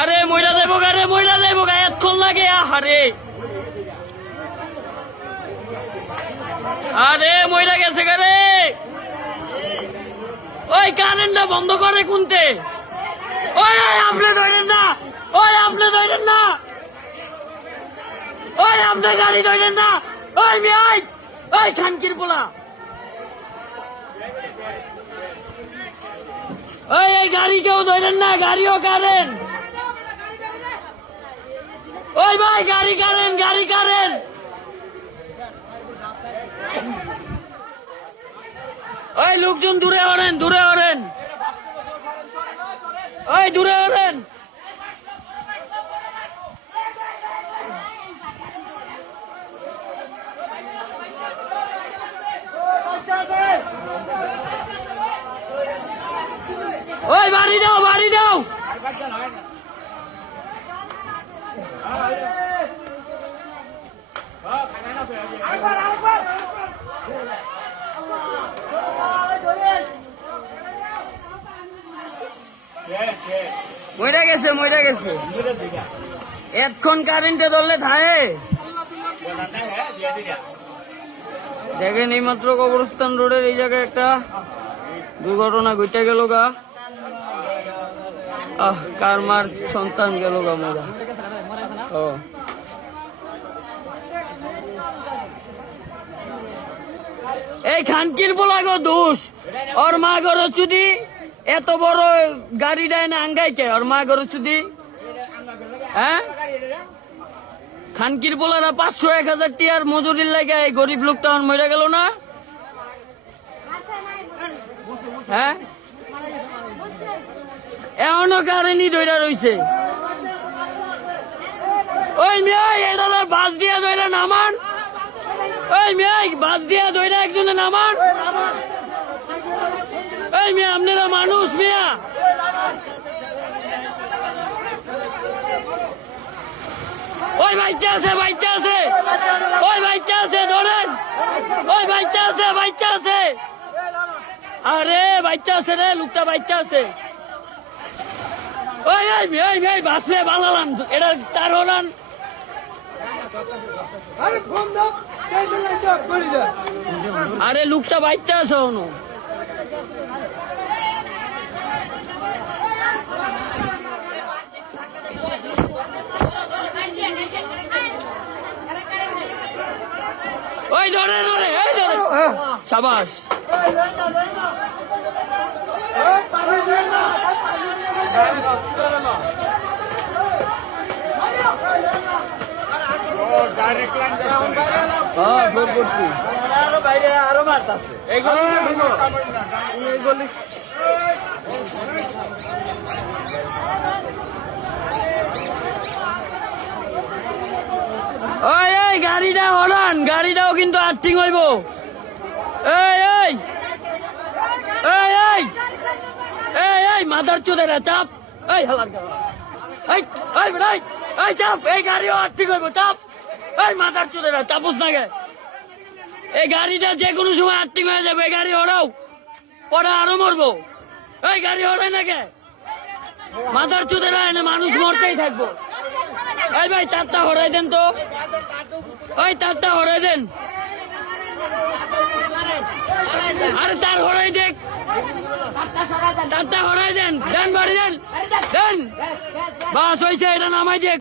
আরে মইরা দেবো গা, রে মইরা দেবো গা, এতক্ষণ লাগে। আরে আরে মইরা গেছে গা রে। ওই কারেন্টটা বন্ধ করে কুনতে। ওই আপনি ধরেন না, ওই আপনি ধরেন না, ওই আপনি গাড়ি ধরেন না। ওই মেয়ে, ওই খানকির পোলা, ওই এই গাড়ি কেউ ধরেন না, গাড়িও কারেন। ওই ভাই গাড়ি কারেন, গাড়ি কারেন। ওই লোকজন দূরে ওড়েন, দূরে ওড়েন, ওই দূরে ওড়েন। ওই বাড়ি দাও, বাড়ি দাও। মইরা গেছে, মইরা গেছে। এতক্ষণ কারেন্টে ধরলে থাহে। দেখেন এই মাত্র কবরস্থান রোডের এই জায়গায় একটা দুর্ঘটনা ঘটে গেল গা। কার মার সন্তান গেল গা মোরা। এই খানকির বলা গো দোষ। ওর মা গর চুদি এত বড় গাড়ি দেয় না আঙ্গাইকে, ওর মা গর চুদি। হ্যাঁ, খানকির বলারা 500-1000 টিয়ার মজুরির লাগে এই গরিব লোকটা মরে গেল না। হ্যাঁ, এমনও কারেন্টই ধইরা রইছে। ওই মেয়ে এটা বাস দিয়া ধইরা নামান। ওই মেয়ে বাস দিয়া ধইরা একজনে নামান। ওই মেয়ে আপনারা মানুষ মিয়া। ওই বাচ্চা আছে, বাচ্চা আছে, ওই বাচ্চা আছে, ধরেন। ওই বাচ্চা আছে, বাচ্চা আছে। আরে বাচ্চা আছে রে, লোকটা বাচ্চা আছে। ওই ওই ওই বাসে বানালাম এটা তার হলান। আরে লোকটা বাচ্চা আছে অনু। ওই ধরে ধরে, এই ধরে, সাবাস। আরো মারতাছে। ওই এই গাড়িটা হলান, গাড়িটাও কিন্তু আর্থিং হইব। এই এই এই এই এই এই মাদার চোদেরা চাপ। এই হালার এই এই বেড়াই, এই চাপ। এই গাড়িও আর্থিং হইব, চাপ। এই মাদার চোদেরা চাপুস না গে। এই গাড়িটা যে কোনো সময় আর্থিং হয়ে যাবে। এই গাড়ি হরাও, পরে আরো মরবো। এই গাড়ি হরাই না গে, মাদার চোদেরা এনে মানুষ মরতেই থাকবো। এই ভাই তারটা হরাই দেন তো, ওই তারটা হরাই দেন। আরে তার হরাই দেখ, তারটা হরাই দেন, দেন বাড়ি দেন, দেন। বাস হয়েছে, এটা নামাই দেখ।